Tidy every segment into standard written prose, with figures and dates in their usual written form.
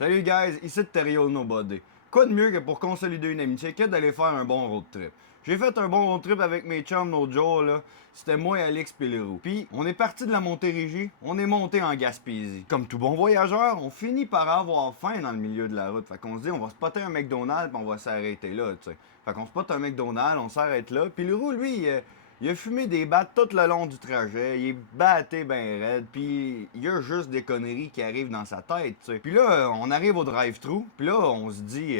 Salut guys, ici Terry Old Nobody. Quoi de mieux que pour consolider une amitié que d'aller faire un bon road trip? J'ai fait un bon road trip avec mes chums l'autre jour, là. C'était moi, Alex pis Leroux. Puis, on est parti de la Montérégie, on est monté en Gaspésie. Comme tout bon voyageur, on finit par avoir faim dans le milieu de la route. Fait qu'on se dit, on va spotter un McDonald's pis on va s'arrêter là, tu sais. Fait qu'on spotte un McDonald's, on s'arrête là. Puis Leroux, lui, il a fumé des battes tout le long du trajet, il est batté ben raide, puis il y a juste des conneries qui arrivent dans sa tête, tu sais. Puis là, on arrive au drive-thru, puis là, on se dit,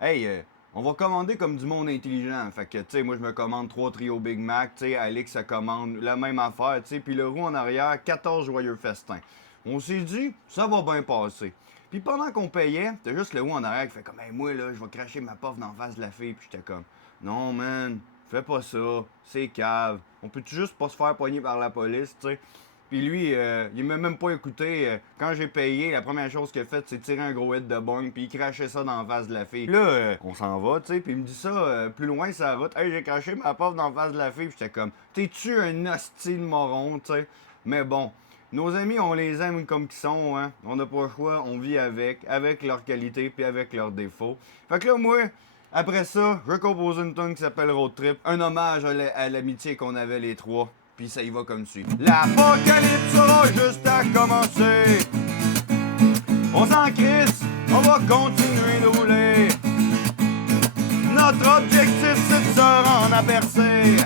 hey, on va commander comme du monde intelligent. Fait que, tu sais, moi, je me commande 3 trios Big Mac, tu sais, Alex se commande la même affaire, tu sais, puis le roux en arrière, 14 joyeux festins. On s'est dit, ça va bien passer. Puis pendant qu'on payait, t'as juste le roux en arrière qui fait comme, hey, moi, là, je vais cracher ma puff dans la face de la fille, puis j'étais comme, non, man. Fais pas ça, c'est cave. On peut-tu juste pas se faire poigner par la police, tu sais? Puis lui, il m'a même pas écouté. Quand j'ai payé, la première chose qu'il a faite, c'est tirer un gros hit de bong, puis il crachait ça dans la face de la fille. Puis là, on s'en va, tu sais, puis il me dit ça plus loin sur la route. Hey, j'ai craché ma puff dans la face de la fille, puis j'étais comme, t'es-tu un hostile moron, tu sais? Mais bon, nos amis, on les aime comme qu'ils sont, hein. On n'a pas le choix, on vit avec leurs qualités, puis avec leurs défauts. Fait que là, moi, après ça, je vais composer une tune qui s'appelle Road Trip, un hommage à l'amitié qu'on avait les trois, puis ça y va comme suit. L'apocalypse aura juste à commencer. On s'en crisse, on va continuer de rouler. Notre objectif c'est de se rendre à percer.